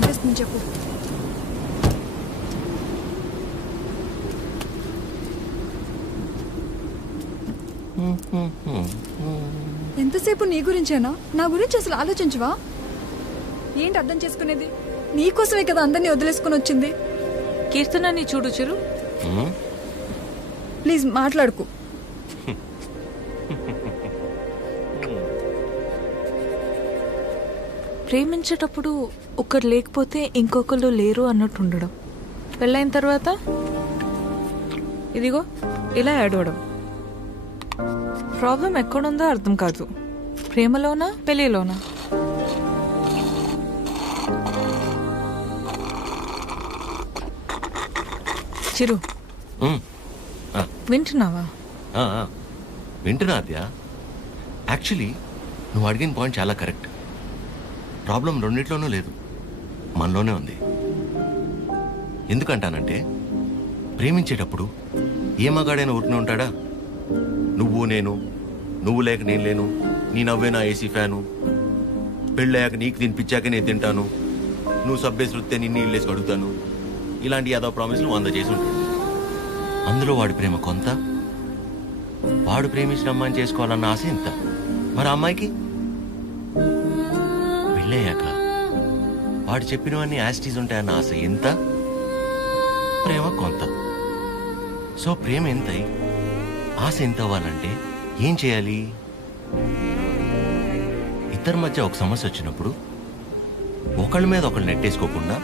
ఏం చేస్తుంది చెప్పు. ఎంతసేపు నీ గురించేనా? నా గురించి అసలు ఆలోచించవా? ఏంటి అర్థం చేసుకునేది? నీకోసమే కదా అందరినీ వదిలేసుకుని వచ్చింది. కీర్తనని చూడు చిరు. ప్లీజ్ మాట్లాడుకు. ప్రేమించేటప్పుడు ఒకరు లేకపోతే ఇంకొకరు లేరు అన్నట్టు ఉండడం, పెళ్ళైన తర్వాత ఇదిగో ఇలా ఏడవడం. ప్రాబ్లం ఎక్కడుందో అర్థం కాదు. ప్రేమలోనా పెళ్లిలోనా? చిరు వింటున్నావా? వింటున్నా అద్య. యాక్చువల్లీ నువ్వు అడిగిన పాయింట్ చాలా కరెక్ట్. ప్రాబ్లం రెండిట్లోనూ లేదు, మనలోనే ఉంది. ఎందుకంటానంటే ప్రేమించేటప్పుడు ఏ మగాడైనా ఊరికనే ఉంటాడా? నువ్వు నేను, నువ్వు లేక నేను లేను, నీ నవ్వే నా ఏసీ ఫ్యాను, పెళ్ళయ్యాక నీకు తినిపించాక నేను తింటాను, నువ్వు సబ్బేసి వృత్తే నిన్ను ఇల్లేసి అడుగుతాను, ఇలాంటి యాదవ ప్రామిస్లు 100 చేసి ఉంటాడు. అందులో వాడి ప్రేమ కొంత, వాడు ప్రేమించిన అమ్మాయిని చేసుకోవాలన్న ఆశ ఇంత. మరి అమ్మాయికి పెళ్ళయ్యాక వాడు చెప్పినవన్నీ యాస్టీస్ ఉంటాయన్న ఆశ ఎంత, ప్రేమ కొంత. సో ప్రేమ ఎంతై ఆశ ఎంత అవ్వాలంటే ఏం చేయాలి? ఇద్దరి మధ్య ఒక సమస్య వచ్చినప్పుడు ఒకళ్ళ మీద ఒకళ్ళు నెట్టేసుకోకుండా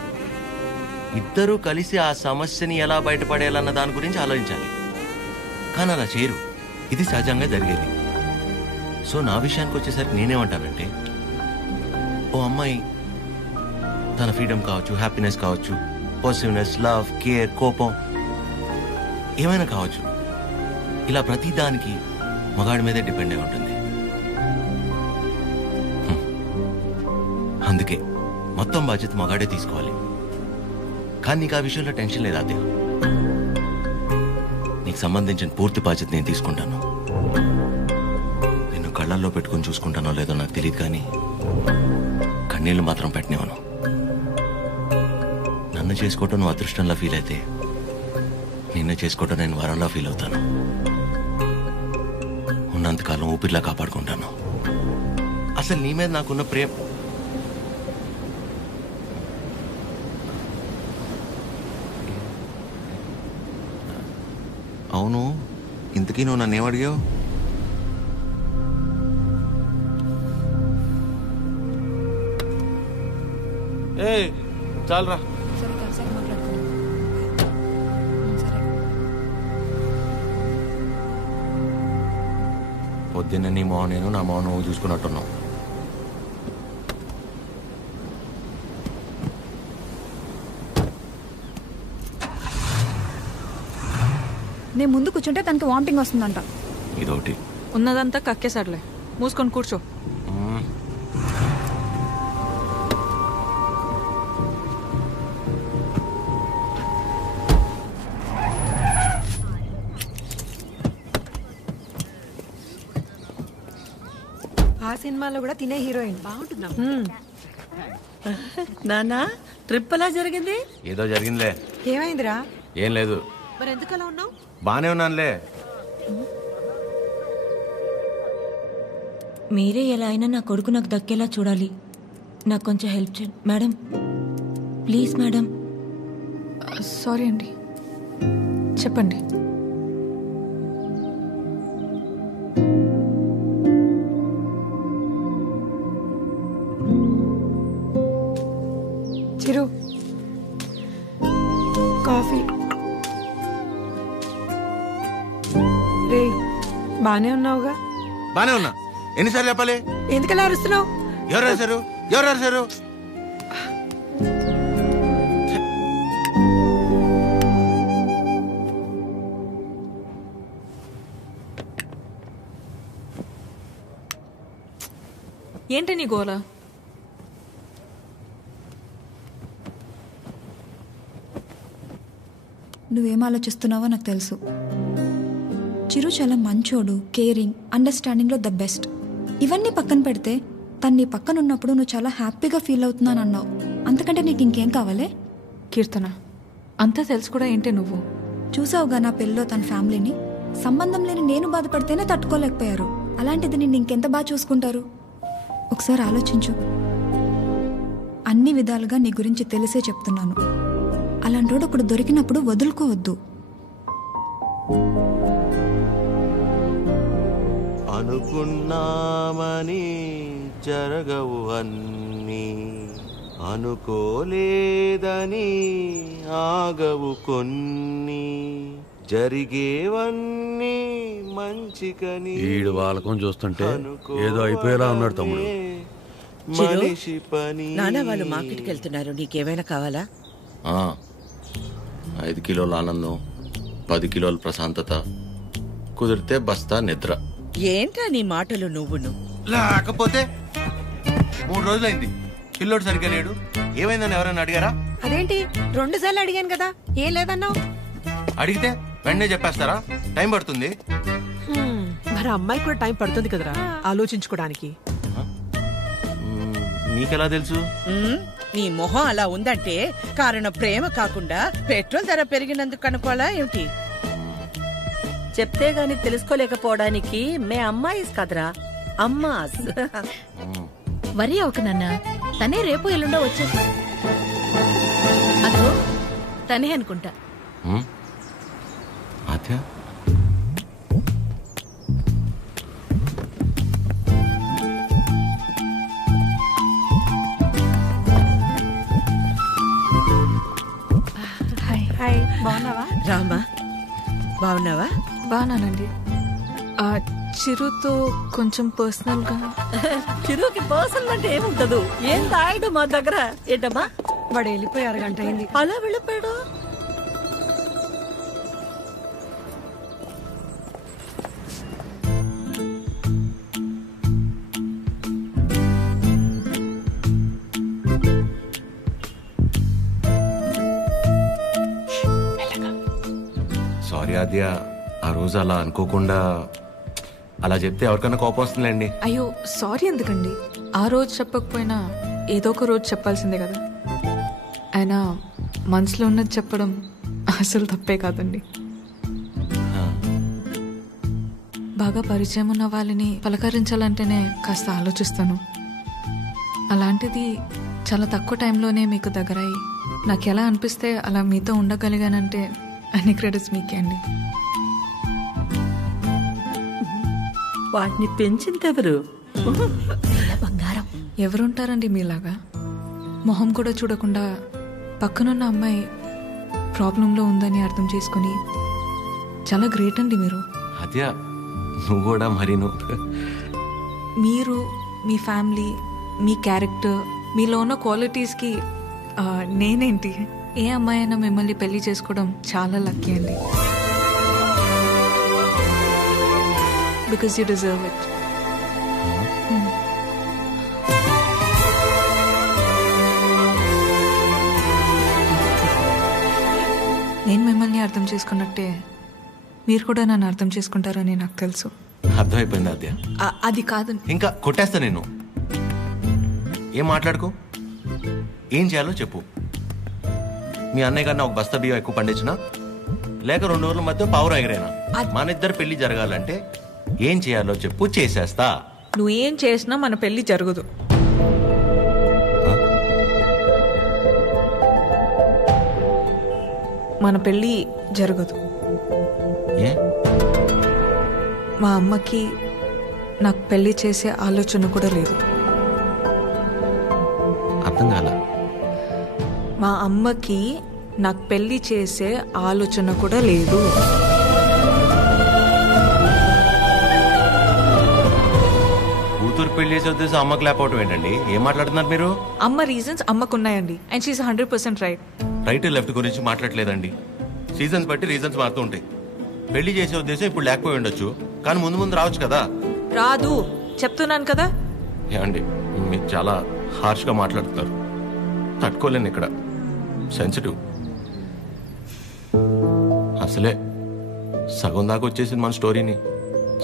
ఇద్దరూ కలిసి ఆ సమస్యని ఎలా బయటపడేయాలన్న దాని గురించి ఆలోచించాలి. కానీ అలా చేయరు. ఇది సహజంగా జరిగేది. సో నా విషయానికి వచ్చేసరికి నేనేమంటానంటే, ఓ అమ్మాయి తన ఫ్రీడమ్ కావచ్చు, హ్యాపీనెస్ కావచ్చు, పాజిటివ్నెస్, లవ్, కేర్, కోపం ఏమైనా కావచ్చు, ఇలా ప్రతి దానికి మగాడి మీదే డిపెండ్ అయి ఉంటుంది. అందుకే మొత్తం బాధ్యత మగాడే తీసుకోవాలి. కానీ నీకు ఆ విషయంలో టెన్షన్ లేదా అదే? నీకు సంబంధించిన పూర్తి బాధ్యత నేను తీసుకుంటాను. నిన్ను కళ్ళల్లో పెట్టుకుని చూసుకుంటానో లేదో నాకు తెలియదు, కానీ కన్నీళ్లు మాత్రం పెట్టనివ్వను. నన్ను చేసుకోవటం నువ్వు అదృష్టంలా ఫీల్ అయితే, నిన్ను చేసుకోవటం నేను వరంలా ఫీల్ అవుతాను. ఉన్నంతకాలం ఊపిరిలా కాపాడుకుంటాను. అసలు నీ మీద నాకున్న ప్రేమ అవును. ఇంతకీ నువ్వు నన్ను ఏమడిగావు? చాలరా. సరే కలిసాక మాట్లాడుకుందాం. సరే. పొద్దున్న నీ మౌనం నేను, నా మౌనం నువ్వు చూసుకున్నట్టున్నావు. నేను ముందు కూర్చుంటే తనకి వామిటింగ్ వస్తుందంట. ఇదొకటి. ఉన్నదంతా కక్కేసాడులే, మూసుకొని కూర్చో. ఆ సినిమాలో కూడా తినే హీరోయిన్ బాగుంటుందా? నానా ట్రిప్ ఎలా జరిగింది? ఏదో జరిగిందిలే. ఏమైందిరా? ఏం లేదు. మరి ఎందుకు అలా ఉన్నావు? బానే ఉన్నానులే. మీరే ఎలా అయినా నా కొడుకు నాకు దక్కేలా చూడాలి. నాకు కొంచెం హెల్ప్ చేయండి మేడం, ప్లీజ్ మేడం. సారీ అండి, చెప్పండి. చిరు, కాఫీ. రే, బానే ఉన్నావుగా? బానే ఉన్నా. ఎన్నిసార్లు చెప్పాలి? ఎందుకలా అరుస్తున్నావు? ఎవరు రాశారు? ఎవరు రాశారు? ఏంటి నీ గోల? నువ్వేం ఆలోచిస్తున్నావో నాకు తెలుసు. చిరు చాలా మంచోడు, కేరింగ్, అండర్స్టాండింగ్లో ద బెస్ట్. ఇవన్నీ పక్కన పెడితే తను నీ పక్కన ఉన్నప్పుడు నువ్వు చాలా హ్యాపీగా ఫీల్ అవుతున్నాను అన్నావు. అంతకంటే నీకు ఇంకేం కావాలి? కీర్తన, అంతా తెలుసు కూడా ఏంటి నువ్వు? చూసావుగా నా పెళ్ళిలో తన ఫ్యామిలీని. సంబంధం లేని నేను బాధపడితేనే తట్టుకోలేకపోయారు. అలాంటిది నిన్ను ఇంకెంత బాగా చూసుకుంటారు? ఒకసారి ఆలోచించు. అన్ని విధాలుగా నీ గురించి తెలిసే చెప్తున్నాను. అలాంటోడు ఒకడు దొరికినప్పుడు వదులుకోవద్దు. అనుకున్నామని జరగవు అన్నీ, అనుకోలేదని ఆగవు కొన్ని, జరిగేవన్నీ మంచికని. ఈడు వాళ్ళకం చూస్తుంటే ఏదో అయిపోయేలా ఉన్నాడు తమ్ముడు. మనిషి పని. నాన్న వాళ్ళు మార్కెట్కి వెళ్తున్నారు, నీకేమైనా కావాలా? 5 కిలోల ఆనందం, 10 కిలోల ప్రశాంతత, కుదిరితే బస్తా నిద్ర. ఏంటా నీ మాటలు నువ్వును? లేకపోతే 3 రోజులైంది పిల్లోడు సరిగ్గా లేడు. ఏమైందని ఎవరైనా అడిగారా? అదేంటి 2 సార్లు అడిగాను కదా, ఏం లేదన్నావు? అడిగితే వెంటనే చెప్పేస్తారా? టైం పడుతుంది. మరి అమ్మాయి కూడా టైం పడుతుంది కదరా ఆలోచించుకోవడానికి. మీకెలా తెలుసు? నీ మొహం అలా ఉందంటే కారణం ప్రేమ కాకుండా పెట్రోల్ ధర పెరిగినందుకు అనుకోవాలా ఏమిటి? చెప్తే గాని తెలుసుకోలేకపోవడానికి మే అమ్మాయిస్ కదరా, అమ్మాస్. వరి అవక నాన్న, తనే రేపు ఎల్లుండో వచ్చేసి. అదో తనే అనుకుంటా. ఆద్య, హాయ్, బాగున్నావా? రామా, బాగున్నావా? బాగానండి. చిరుతో కొంచెం పర్సనల్ గా. చిరుకి పర్సనల్ అంటే ఏముంటదు? ఏం తాగడు మా దగ్గర. ఏంటమ్మా? వాడు వెళ్ళిపోయి 1 గంట అయింది. అలా వెళ్ళిపోయాడు. సారీ ఆద్య, ఆ రోజు అలా అనుకోకుండా అలా చెప్తే ఎవరికైనా కోపం వస్తుందండి. అయ్యో సారీ ఎందుకండి? ఆ రోజు చెప్పకపోయినా ఏదో ఒక రోజు చెప్పాల్సిందే కదా. అయినా మనసులో ఉన్నది చెప్పడం అసలు తప్పే కాదండి. బాగా పరిచయం ఉన్న వాళ్ళని పలకరించాలంటేనే కాస్త ఆలోచిస్తాను. అలాంటిది చాలా తక్కువ టైంలోనే మీకు దగ్గరయ్యి నాకు ఎలా అనిపిస్తే అలా మీతో ఉండగలిగానంటే అన్ని క్రెడిట్స్ మీకే అండి. వాటిని పెంచిందెవరు? బంగారం. ఎవరుంటారండి మీలాగా? మొహం కూడా చూడకుండా పక్కనున్న అమ్మాయి ప్రాబ్లంలో ఉందని అర్థం చేసుకుని చాలా గ్రేట్ అండి మీరు. ఆద్య, నువ్వు కూడా మరి మీరు, మీ ఫ్యామిలీ, మీ క్యారెక్టర్, మీలో ఉన్న క్వాలిటీస్కి నేనేంటి? ఏ అమ్మాయి అయినా మిమ్మల్ని పెళ్లి చేసుకోవడం చాలా లక్కీ అండి. Because you deserve it. నేను మిమ్మల్ని అర్థం చేసుకున్నట్టే మీరు కూడా నన్ను అర్థం చేసుకుంటారని నాకు తెలుసు. అర్థమైపోయింది ఆద్య. అది కాదు, ఇంకా కొట్టేస్తా నేను. ఏం మాట్లాడుకో, ఏం చేయాలో చెప్పు. మీ అన్నయ్య కన్నా 1 బస్తా బియ్యం ఎక్కువ పండించినా, లేక 2 రోజుల మధ్య పావురు ఎగరేనా, మన ఇద్దరు పెళ్లి జరగాలంటే ఏం చేయాలో చెప్పు, చేసేస్తా. నువ్వేం చేసినా మన పెళ్లి జరగదు. మన పెళ్లి జరగదు. ఏ? మా అమ్మకి నాకు పెళ్లి చేసే ఆలోచన కూడా లేదు. అర్థం కాల. మా అమ్మకి నాకు పెళ్లి చేసే ఆలోచన కూడా లేదు. కూతురు పెళ్లి చేసే ఉద్దేశం అమ్మకి లేకపోవటం ఏంటండి? ఏం మాట్లాడుతున్నారు మీరు? అమ్మ రీజన్స్ అమ్మకున్నాయండి. And she is 100% right. Right left గురించి మాట్లాడలేదండి. సీజన్స్ బట్టి రీజన్స్ మారుతూ ఉంటాయి. పెళ్లి చేసే ఉద్దేశం ఇప్పుడు లేకపోయి ఉండొచ్చు, కానీ ముందు ముందు రావచ్చు కదా. రాదు చెప్తున్నాను కదా. ఏమండి, మీరు చాలా హార్ష్గా మాట్లాడుతున్నారు. తట్టుకోలేను. ఇక్కడ సెన్సిటివ్. అసలే సగం దాకా వచ్చేసింది మన స్టోరీని,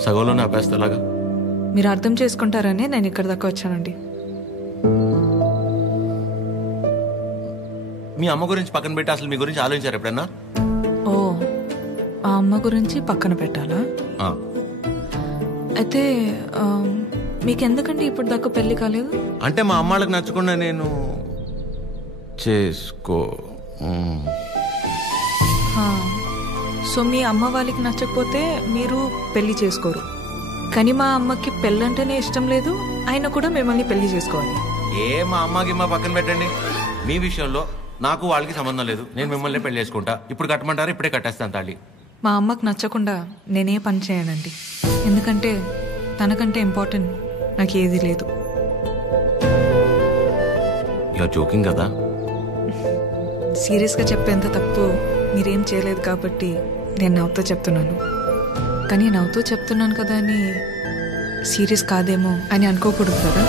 సగంలోనే ఆపేస్తేలాగా. మీరు అర్థం చేసుకుంటారనే నేను ఇక్కడ దాకా వచ్చానండి. మీ అమ్మ గురించి పక్కన పెట్టి అసలు మీ గురించి ఆలోచించారు ఎప్పుడన్నా? ఓ, ఆ అమ్మ గురించి పక్కన పెట్టాలా? అయితే మీకెందుకంటే ఇప్పుడు దాకా పెళ్లి కాలేదు? అంటే మా అమ్మాళ్ళకి నచ్చకుండా నేను చేసుకో. సో మీ అమ్మ వాళ్ళకి నచ్చకపోతే మీరు పెళ్లి చేసుకోరు. కానీ మా అమ్మకి పెళ్ళంటేనే ఇష్టం లేదు, ఆయన కూడా మిమ్మల్ని పెళ్లి చేసుకోవాలి. మా అమ్మకి మా పక్కన పెట్టండి. మీ విషయంలో నాకు వాళ్ళకి సంబంధం లేదు. నేను మిమ్మల్ని పెళ్లి చేసుకుంటా. ఇప్పుడు కట్టమంటారు, ఇప్పుడే కట్టేస్తాను తాళి. మా అమ్మకి నచ్చకుండా నేనే పని చేయనండి. ఎందుకంటే తనకంటే ఇంపార్టెంట్ నాకు ఏది లేదు. జోకింగ్ కదా? సీరియస్గా చెప్పేంత తప్పు మీరేం చేయలేదు కాబట్టి నేను నవ్వుతూ చెప్తున్నాను. కానీ నవ్వుతూ చెప్తున్నాను కదా అని సీరియస్ కాదేమో అని అనుకోకూడదు కదా.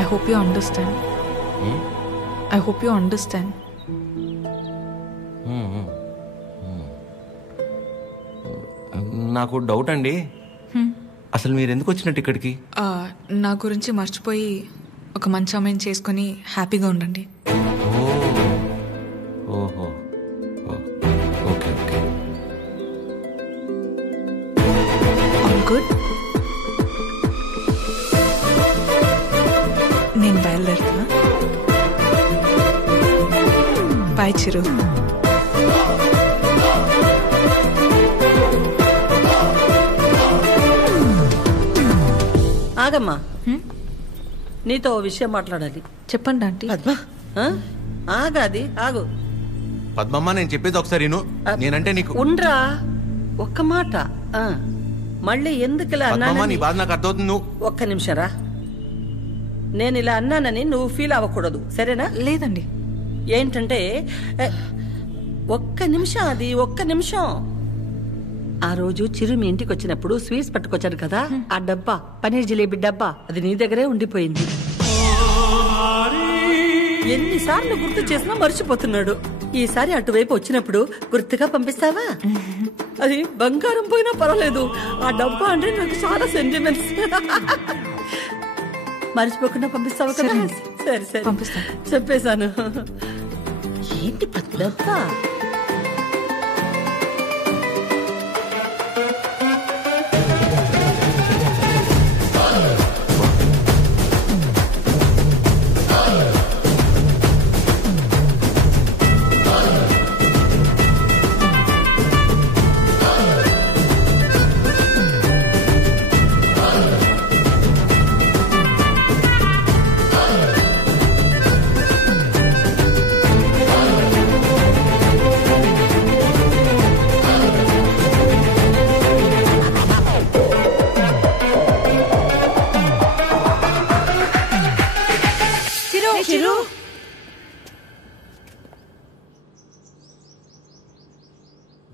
I hope you understand. I hope you understand. నాకు డౌట్ అండి, అసలు మీరు ఎందుకు వచ్చినట్టు ఇక్కడికి? నా గురించి మర్చిపోయి ఒక మంచి అమ్మాయిని చేసుకుని హ్యాపీగా ఉండండి. ఓహో, ఓకే ఓకే. All good. నేను బయలుదేరుతున్నా. బాయ్ చిరు. ఆగమ్మా, నీతో ఓ విషయం మాట్లాడాలి. చెప్పండి ఆంటీ. పద్మ, ఆగాది ఆగు. పద్మమ్మ, నేను చెప్పేది ఒకసారి నేనంటే నీకు ఉండ్రా, ఒక్క మాట. మళ్ళీ ఎందుకు ఇలా పద్మమ్మ, నీ అన్నానని బాధ నాకు అర్థమవుతుంది. ఒక్క నిమిషం రా. నేను ఇలా అన్నానని నువ్వు ఫీల్ అవ్వకూడదు, సరేనా? లేదండి. ఏంటంటే ఒక్క నిమిషం, అది ఒక్క నిమిషం. ఆ రోజు చిరు మీ ఇంటికి వచ్చినప్పుడు స్వీట్స్ పట్టుకొచ్చాడు కదా, ఆ డబ్బా, పనీర్ జిలేబీ డబ్బా, అది నీ దగ్గరే ఉండిపోయింది. ఎన్నిసార్లు గుర్తు చేసినా మర్చిపోతున్నాడు. ఈసారి అటువైపు వచ్చినప్పుడు గుర్తుగా పంపిస్తావా? అది బంగారం పోయినా పర్వాలేదు, ఆ డబ్బా అంటే నాకు చాలా సెంటిమెంట్స్. మర్చిపోకుండా పంపిస్తావా కదా? సరే సరే పంపిస్తా. చెప్పేశాను. ఏంటి డబ్బా?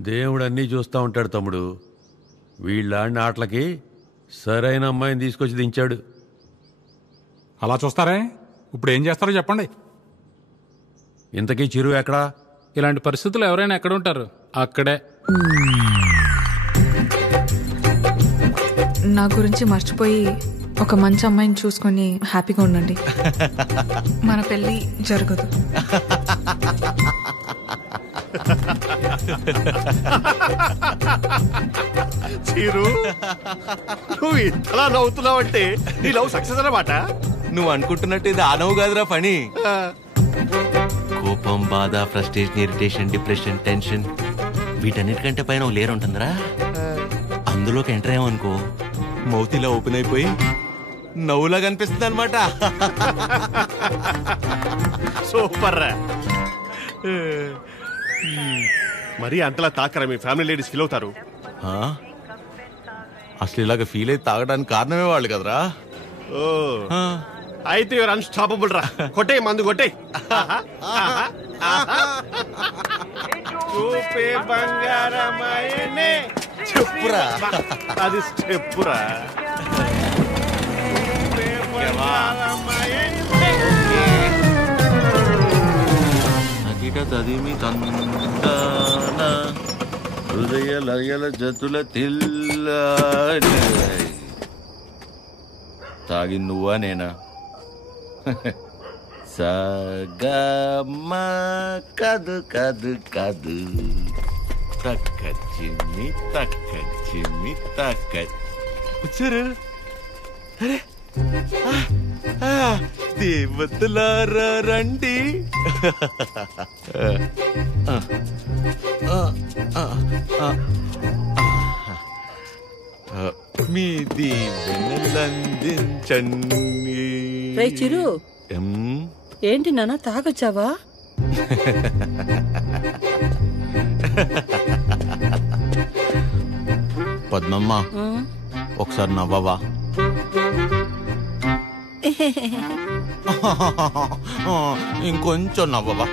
దేవుడు అన్నీ చూస్తూ ఉంటాడు తమ్ముడు. వీళ్ళాడిన ఆటలకి సరైన అమ్మాయిని తీసుకొచ్చి దించాడు. అలా చూస్తారే? ఇప్పుడు ఏం చేస్తారో చెప్పండి. ఇంతకీ చిరు ఎక్కడా? ఇలాంటి పరిస్థితులు ఎవరైనా ఎక్కడ ఉంటారు? అక్కడే. నా గురించి మర్చిపోయి ఒక మంచి అమ్మాయిని చూసుకొని హ్యాపీగా ఉండండి. మన పెళ్ళి జరగదు. చీరు, నువ్వు ఇంతలా నవ్వుతున్నావంటే నీ లవ్ సక్సెస్ అన్నమాట. నువ్వు అనుకుంటున్నట్టు ఇది ఆ నవ్వు కాదురా పని. కోపం, బాధ, ఫ్రస్ట్రేషన్, ఇరిటేషన్, డిప్రెషన్, టెన్షన్, వీటన్నిటికంటే పైన ఒక లేరు ఉంటుందిరా. అందులోకి ఎంటర్ అయ్యామనుకో, మౌత్ ఇలా ఓపెన్ అయిపోయి నవ్వులా కనిపిస్తుంది అనమాట. సూపర్ రా. మరి అంతలా తాకరా, మీ ఫ్యామిలీ లేడీస్ ఫీల్ అవుతారు. అసలు ఇలాగ ఫీల్ అయితే తాగడానికి కారణమే వాళ్ళు కదరా. ఓ, అయితే యువర్ అన్స్టాపబుల్ రా. కొట్టే మందు కొట్టే. చూపే బంగారమాయనే. చెప్పురా, అది చెప్పురా. తదిమి తందాన హృదయ లయల జతుల తిల్ల. తాగి నువ్వా నేనా? సగమ కదు కదు కదు తక్క చిమ్మి తక్క వచ్చారు. అరే దేవతలారా రండి. మీ దీవెనలందించండి. రే చిరు, ఏంటి నాన్న తాగొచ్చావా? పద్మమ్మ ఒకసారి నవ్వవా? ఇంకొంచెం నవ్వవా?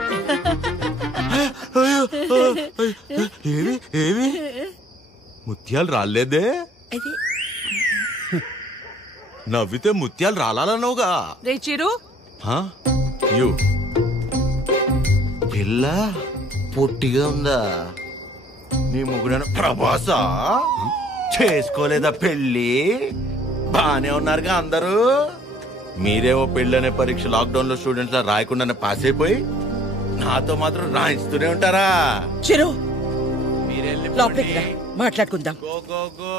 ఏవి ఏవి ముత్యాలు రాలేదే? నవ్వితే ముత్యాలు రాలన్నావుగా. రే చిరు, పిల్ల పొట్టిగా ఉందా? నీ ముగ్గురు ప్రభాసా చేసుకోలేదా పెళ్ళి? బానే ఉన్నారుగా అందరూ. మీరేమో పెళ్ళనే పరీక్ష లాక్డౌన్ లో స్టూడెంట్స్ లా రాయకుండానే పాస్ అయిపోయి నాతో మాత్రం రాయిస్తూనే ఉంటారా? చిరు మీరెళ్ళి లోపలికి రా, మాట్లాడుకుందాం. Go go go.